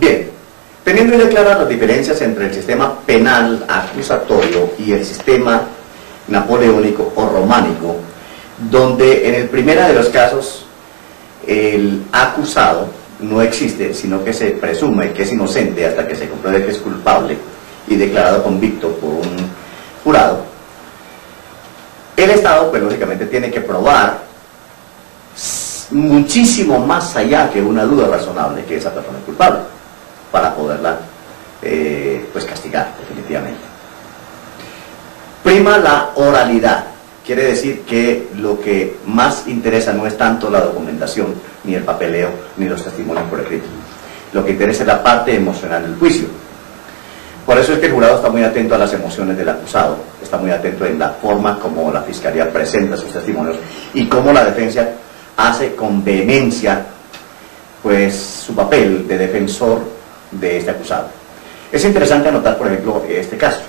Bien, teniendo ya claras las diferencias entre el sistema penal acusatorio y el sistema napoleónico o románico, donde en el primero de los casos el acusado no existe, sino que se presume que es inocente hasta que se compruebe que es culpable y declarado convicto por un jurado, el Estado, pues lógicamente tiene que probar muchísimo más allá que una duda razonable que esa persona es culpable, para poderla pues castigar definitivamente. Prima la oralidad, quiere decir que lo que más interesa no es tanto la documentación, ni el papeleo, ni los testimonios por escrito. Lo que interesa es la parte emocional del juicio. Por eso es que el jurado está muy atento a las emociones del acusado, está muy atento en la forma como la fiscalía presenta sus testimonios y cómo la defensa hace con vehemencia pues su papel de defensor de este acusado. Es interesante anotar, por ejemplo, este caso.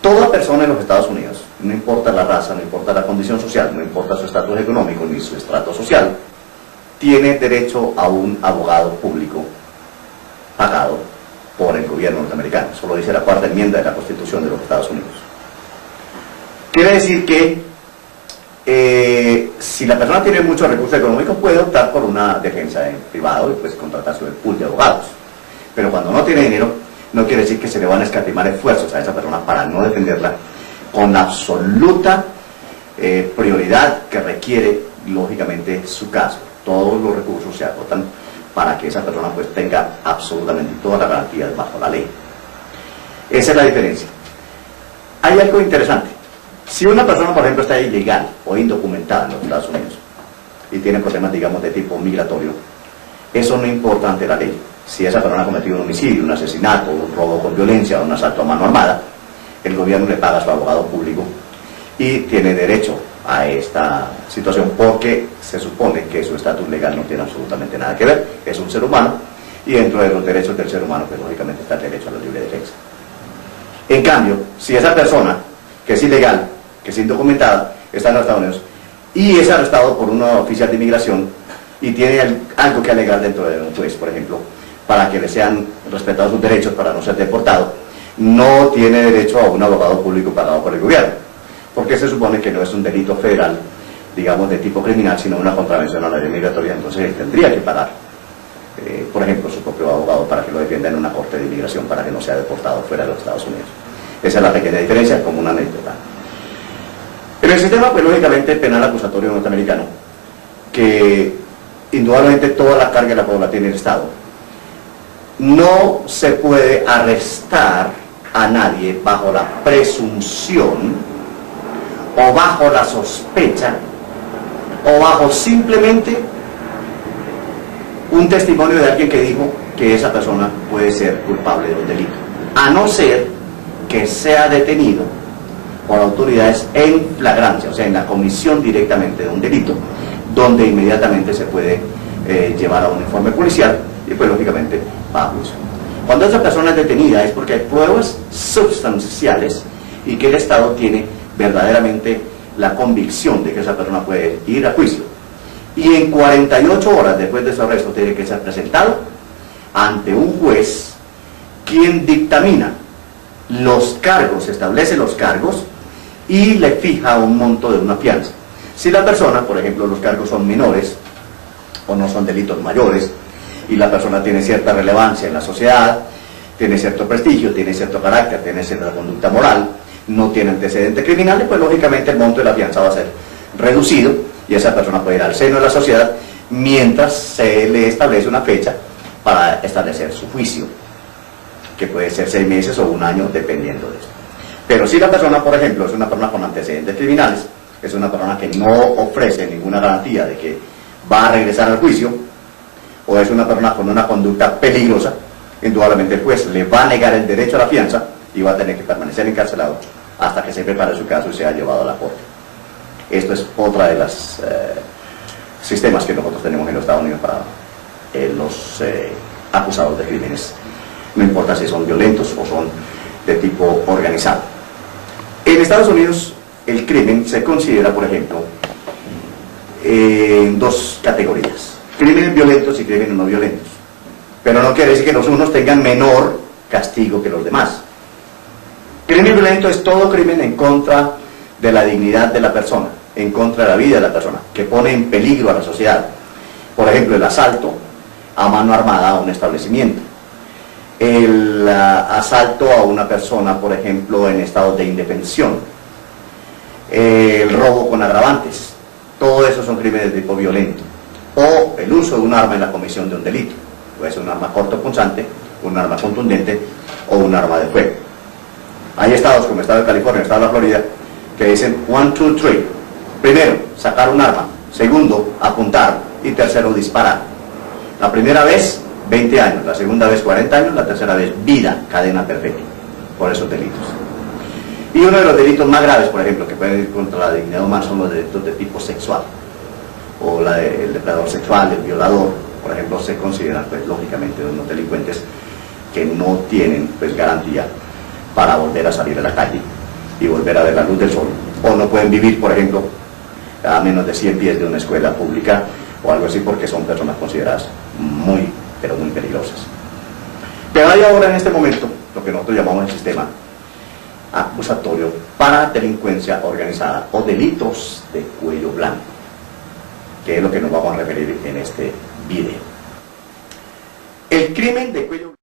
Toda persona en los Estados Unidos, no importa la raza, no importa la condición social, no importa su estatus económico ni su estrato social, tiene derecho a un abogado público pagado por el gobierno norteamericano. Eso lo dice la cuarta enmienda de la Constitución de los Estados Unidos. Quiere decir que si la persona tiene muchos recursos económicos puede optar por una defensa en privado y pues contratar su pool de abogados. Pero cuando no tiene dinero, no quiere decir que se le van a escatimar esfuerzos a esa persona para no defenderla con la absoluta prioridad que requiere lógicamente su caso. Todos los recursos se agotan para que esa persona pues tenga absolutamente todas las garantías bajo la ley. Esa es la diferencia. Hay algo interesante. Si una persona, por ejemplo, está ilegal o indocumentada en los Estados Unidos y tiene problemas, digamos, de tipo migratorio, eso no importa ante la ley. Si esa persona ha cometido un homicidio, un asesinato, un robo con violencia o un asalto a mano armada, el gobierno le paga a su abogado público y tiene derecho a esta situación porque se supone que su estatus legal no tiene absolutamente nada que ver, es un ser humano y dentro de los derechos del ser humano pues lógicamente está el derecho a la libre defensa. En cambio, si esa persona que es ilegal, que es indocumentada, está en los Estados Unidos y es arrestado por un oficial de inmigración y tiene algo que alegar dentro de un juez, por ejemplo, para que le sean respetados sus derechos para no ser deportado, no tiene derecho a un abogado público pagado por el gobierno, porque se supone que no es un delito federal, digamos, de tipo criminal, sino una contravención a la ley migratoria. Entonces él tendría que pagar, por ejemplo, su propio abogado para que lo defienda en una corte de inmigración para que no sea deportado fuera de los Estados Unidos. Esa es la pequeña diferencia, como una anécdota. En el sistema, pues lógicamente, penal acusatorio norteamericano, que indudablemente toda la carga de la prueba la tiene el Estado, no se puede arrestar a nadie bajo la presunción o bajo la sospecha o bajo simplemente un testimonio de alguien que dijo que esa persona puede ser culpable de un delito, a no ser que sea detenido por autoridades en flagrancia, o sea, en la comisión directamente de un delito, donde inmediatamente se puede llevar a un informe policial y pues lógicamente va a juicio. Cuando esa persona es detenida es porque hay pruebas sustanciales y que el Estado tiene verdaderamente la convicción de que esa persona puede ir a juicio. Y en 48 horas después de su arresto tiene que ser presentado ante un juez quien dictamina los cargos, establece los cargos y le fija un monto de una fianza. Si la persona, por ejemplo, los cargos son menores o no son delitos mayores y la persona tiene cierta relevancia en la sociedad, tiene cierto prestigio, tiene cierto carácter, tiene cierta conducta moral, no tiene antecedentes criminales, pues lógicamente el monto de la fianza va a ser reducido y esa persona puede ir al seno de la sociedad mientras se le establece una fecha para establecer su juicio, que puede ser 6 meses o 1 año dependiendo de eso. Pero si la persona, por ejemplo, es una persona con antecedentes criminales, es una persona que no ofrece ninguna garantía de que va a regresar al juicio, o es una persona con una conducta peligrosa, indudablemente el juez le va a negar el derecho a la fianza y va a tener que permanecer encarcelado hasta que se prepare su caso y sea llevado a la corte. Esto es otra de los sistemas que nosotros tenemos en los Estados Unidos para los acusados de crímenes, no importa si son violentos o son de tipo organizado. En Estados Unidos el crimen se considera, por ejemplo, en 2 categorías: crímenes violentos y crímenes no violentos. pero no quiere decir que los unos tengan menor castigo que los demás. Crimen violento es todo crimen en contra de la dignidad de la persona, en contra de la vida de la persona, que pone en peligro a la sociedad. Por ejemplo, el asalto a mano armada a un establecimiento, el asalto a una persona, por ejemplo, en estado de indefensión, el robo con agravantes, todo eso son crímenes de tipo violento, o el uso de un arma en la comisión de un delito, puede ser un arma cortopunzante, un arma contundente o un arma de fuego. Hay estados como el estado de California, el estado de la Florida, que dicen 1, 2, 3. Primero, sacar un arma. Segundo, apuntar. Y tercero, disparar. La primera vez, 20 años. La segunda vez, 40 años. La tercera vez, vida, cadena perpetua. Por esos delitos. Y uno de los delitos más graves, por ejemplo, que pueden ir contra la dignidad humana son los delitos de tipo sexual. O el depredador sexual, el violador, por ejemplo, se consideran, pues, lógicamente, unos delincuentes que no tienen, pues, garantía para volver a salir a la calle y volver a ver la luz del sol, o no pueden vivir, por ejemplo, a menos de 100 pies de una escuela pública o algo así, porque son personas consideradas muy, pero muy peligrosas. Pero hay ahora en este momento lo que nosotros llamamos el sistema acusatorio para delincuencia organizada o delitos de cuello blanco, que es lo que nos vamos a referir en este video. El crimen de cuello